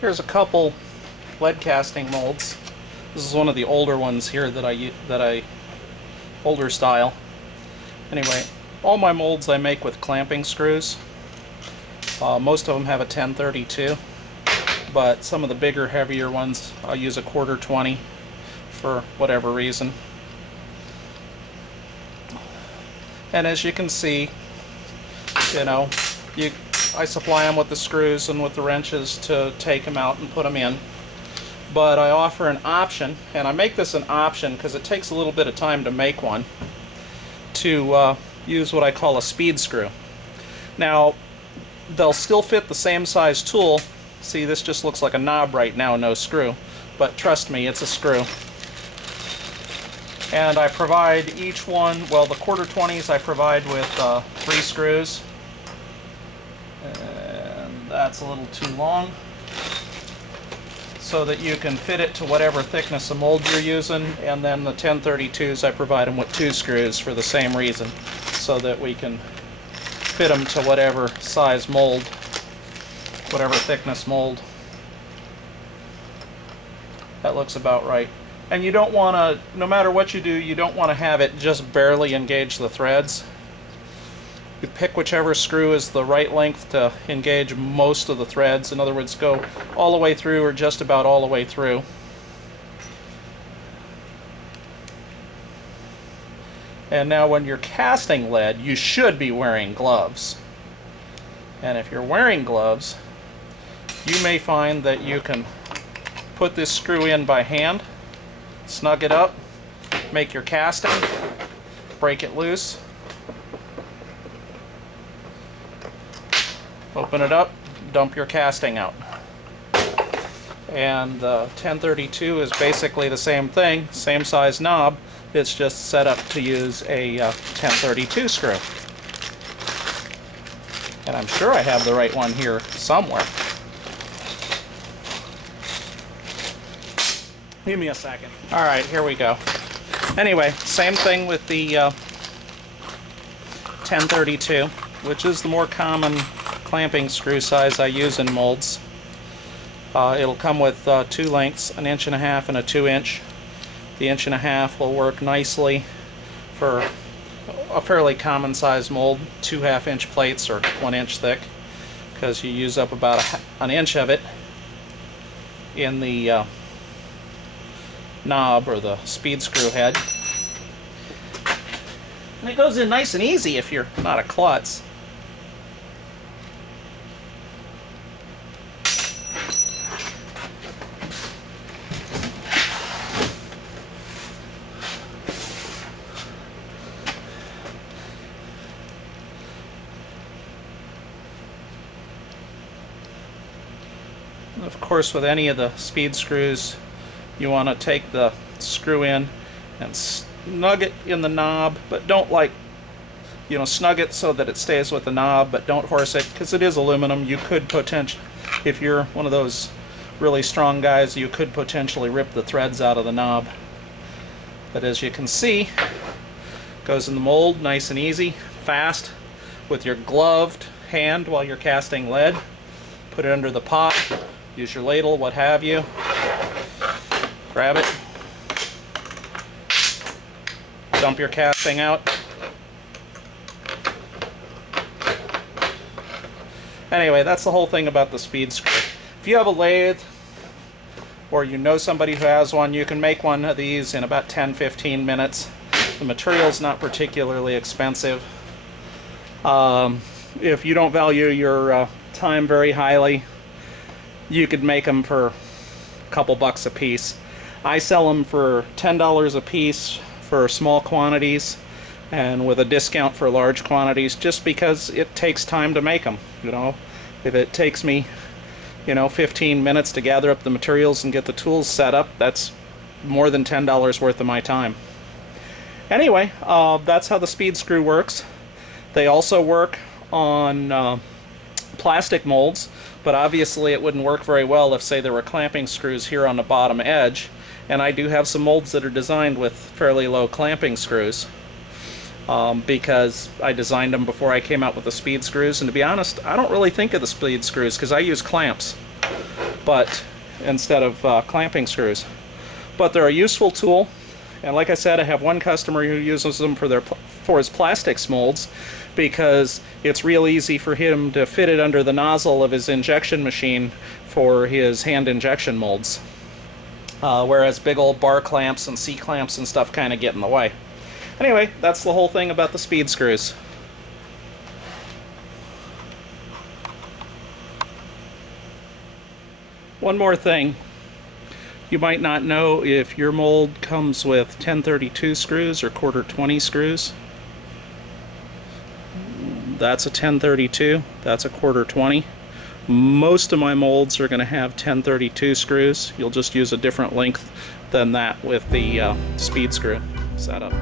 Here's a couple lead casting molds. This is one of the older ones here older style. Anyway, all my molds I make with clamping screws. Most of them have a 1032, but some of the bigger, heavier ones I'll use a 1/4-20 for whatever reason. And as you can see, I supply them with the screws and with the wrenches to take them out and put them in. But I offer an option, and I make this an option because it takes a little bit of time to make one, to use what I call a speed screw. Now, they'll still fit the same size tool. See, this just looks like a knob right now, no screw. But trust me, it's a screw. And I provide each one, well, the 1/4-20s I provide with 3 screws. And that's a little too long. So that you can fit it to whatever thickness of mold you're using. And then the 1032s I provide them with 2 screws for the same reason, so that we can fit them to whatever size mold, whatever thickness mold. That looks about right. And you don't want to, no matter what you do, you don't want to have it just barely engage the threads. You pick whichever screw is the right length to engage most of the threads. In other words, go all the way through or just about all the way through. And now when you're casting lead, you should be wearing gloves. And if you're wearing gloves, you may find that you can put this screw in by hand, snug it up, make your casting, break it loose, open it up, dump your casting out. And the 1032 is basically the same thing, same size knob. It's just set up to use a 1032 screw. And I'm sure I have the right one here somewhere. Give me a second. Alright, here we go. Anyway, same thing with the 1032, which is the more common clamping screw size I use in molds. It'll come with 2 lengths, an 1.5" and a 2". The 1.5" will work nicely for a fairly common size mold, 2 1/2" plates or 1 inch thick, because you use up about an inch of it in the knob or the speed screw head. And it goes in nice and easy if you're not a klutz. Of course, with any of the speed screws, you want to take the screw in and snug it in the knob, but don't snug it so that it stays with the knob, but don't horse it, because it is aluminum. You could potentially, if you're one of those really strong guys, you could potentially rip the threads out of the knob. But as you can see, it goes in the mold nice and easy, fast, with your gloved hand while you're casting lead. Put it under the pot, use your ladle, what have you. Grab it, dump your casting out. Anyway, that's the whole thing about the speed screw. If you have a lathe, or you know somebody who has one, you can make one of these in about 10-15 minutes. The material's not particularly expensive. If you don't value your time very highly, you could make them for a couple bucks a piece. I sell them for $10 a piece for small quantities, and with a discount for large quantities, just because it takes time to make them. If it takes me 15 minutes to gather up the materials and get the tools set up, that's more than $10 worth of my time. Anyway, that's how the speed screw works. They also work on plastic molds, but obviously it wouldn't work very well if, say, there were clamping screws here on the bottom edge. And I do have some molds that are designed with fairly low clamping screws, because I designed them before I came out with the speed screws. And to be honest, I don't really think of the speed screws because I use clamps. but instead of clamping screws. But they're a useful tool, and like I said, I have one customer who uses them for his plastics molds, because it's real easy for him to fit it under the nozzle of his injection machine for his hand injection molds. Whereas big old bar clamps and C-clamps and stuff kind of get in the way. Anyway, that's the whole thing about the speed screws. One more thing. You might not know if your mold comes with 1032 screws or quarter 20 screws. That's a 1032, that's a quarter 20. Most of my molds are going to have 1032 screws. You'll just use a different length than that with the speed screw setup.